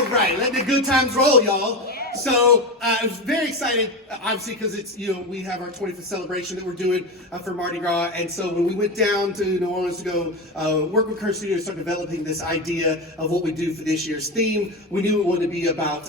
All right, let the good times roll, y'all. So I was very excited, obviously, because it's, we have our 25th celebration that we're doing for Mardi Gras. And so when we went down to New Orleans to go work with Curse Studio to start developing this idea of what we do for this year's theme, we knew it wanted to be about,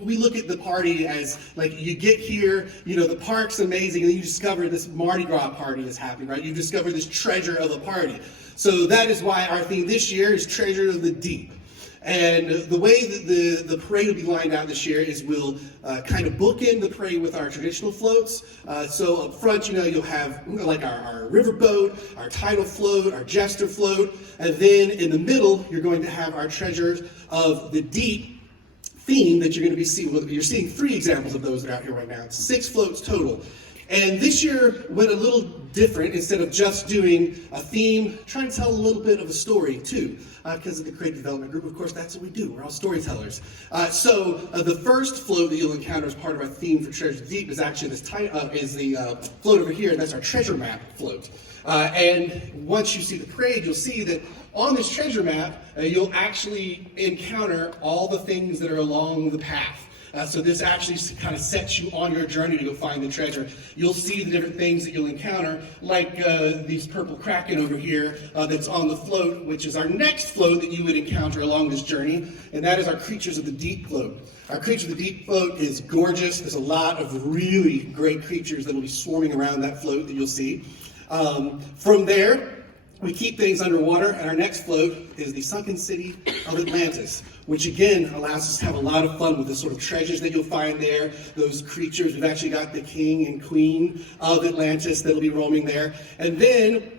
we look at the party as, you get here, the park's amazing, and then you discover this Mardi Gras party is happening, right? You discover this treasure of a party. So that is why our theme this year is Treasure of the Deep. And the way that the parade will be lined out this year is we'll kind of bookend the parade with our traditional floats. So up front, you'll have like our riverboat, our tidal float, our jester float, and then in the middle, you're going to have our Treasures of the Deep theme that you're going to be seeing. You're seeing 3 examples of those that are out here right now. It's 6 floats total. And this year went a little different. Instead of just doing a theme, trying to tell a little bit of a story too, because of the creative development group. Of course, that's what we do. We're all storytellers. So the first float that you'll encounter as part of our theme for Treasure Deep is actually this the float over here, and that's our treasure map float. And once you see the parade, you'll see that on this treasure map, you'll actually encounter all the things that are along the path. So this actually kind of sets you on your journey to go find the treasure. You'll see the different things that you'll encounter, like these purple kraken over here that's on the float, which is our next float that you would encounter along this journey, and that is our Creatures of the Deep float. Our Creatures of the Deep float is gorgeous. There's a lot of really great creatures that will be swarming around that float that you'll see. From there, we keep things underwater, and our next float is the Sunken city of Atlantis, which again allows us to have a lot of fun with the sort of treasures that you'll find there, those creatures. We've actually got the king and queen of Atlantis that'll be roaming there. And then,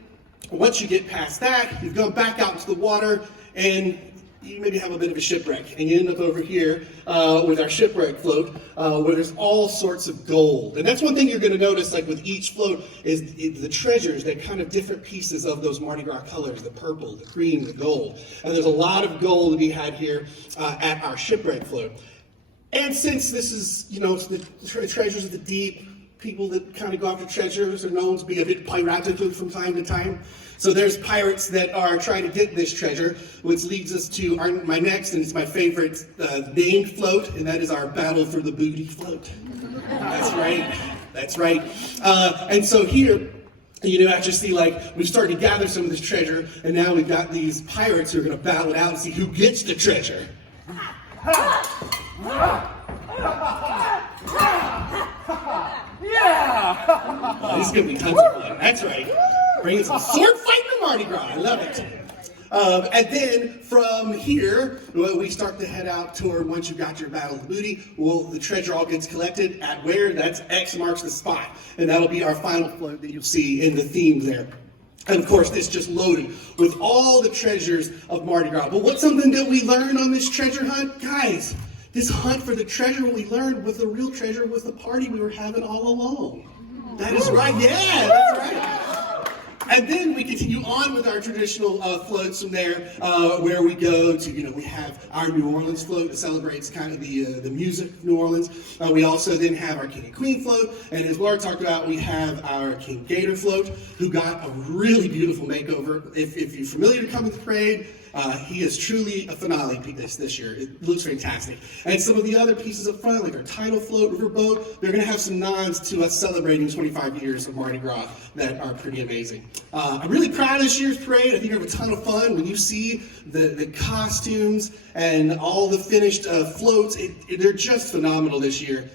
once you get past that, you've gone back out into the water, and you maybe have a bit of a shipwreck, and you end up over here with our shipwreck float, where there's all sorts of gold. And that's one thing you're going to notice, like with each float, is the treasures, they're kind of different pieces of those Mardi Gras colors, the purple, the green, the gold. And there's a lot of gold to be had here at our shipwreck float. And since this is, the Treasures of the Deep, people that kind of go after treasures are known to be a bit piratical from time to time. So there's pirates that are trying to get this treasure, which leads us to my next, and it's my favorite named float, and that is our Battle for the Booty float. That's right. And so here, actually see, we've started to gather some of this treasure, and now we've got these pirates who are going to battle it out and see who gets the treasure. Yeah! This is going to be tons of fun. That's right. Bringing some sword fighting to Mardi Gras. I love it. And then from here, we start to head out toward, once you've got your Battle of the Booty, the treasure all gets collected at where? That's X marks the spot. And that'll be our final float that you'll see in the theme there. And of course, it's just loaded with all the treasures of Mardi Gras. But what's something that we learned on this treasure hunt? Guys, this hunt for the treasure, what we learned with the real treasure was the party we were having all along. That is right. Yeah, that's right. And then we continue on with our traditional floats from there, where we go to, we have our New Orleans float that celebrates kind of the music of New Orleans. We also then have our King and Queen float, and as Laura talked about, we have our King Gator float, who got a really beautiful makeover. If you're familiar to come with the parade, he is truly a finale piece this year. It looks fantastic. And some of the other pieces up front, like our tidal float, riverboat, they're going to have some nods to us celebrating 25 years of Mardi Gras that are pretty amazing. I'm really proud of this year's parade. I think you have a ton of fun when you see the costumes and all the finished floats. They're just phenomenal this year.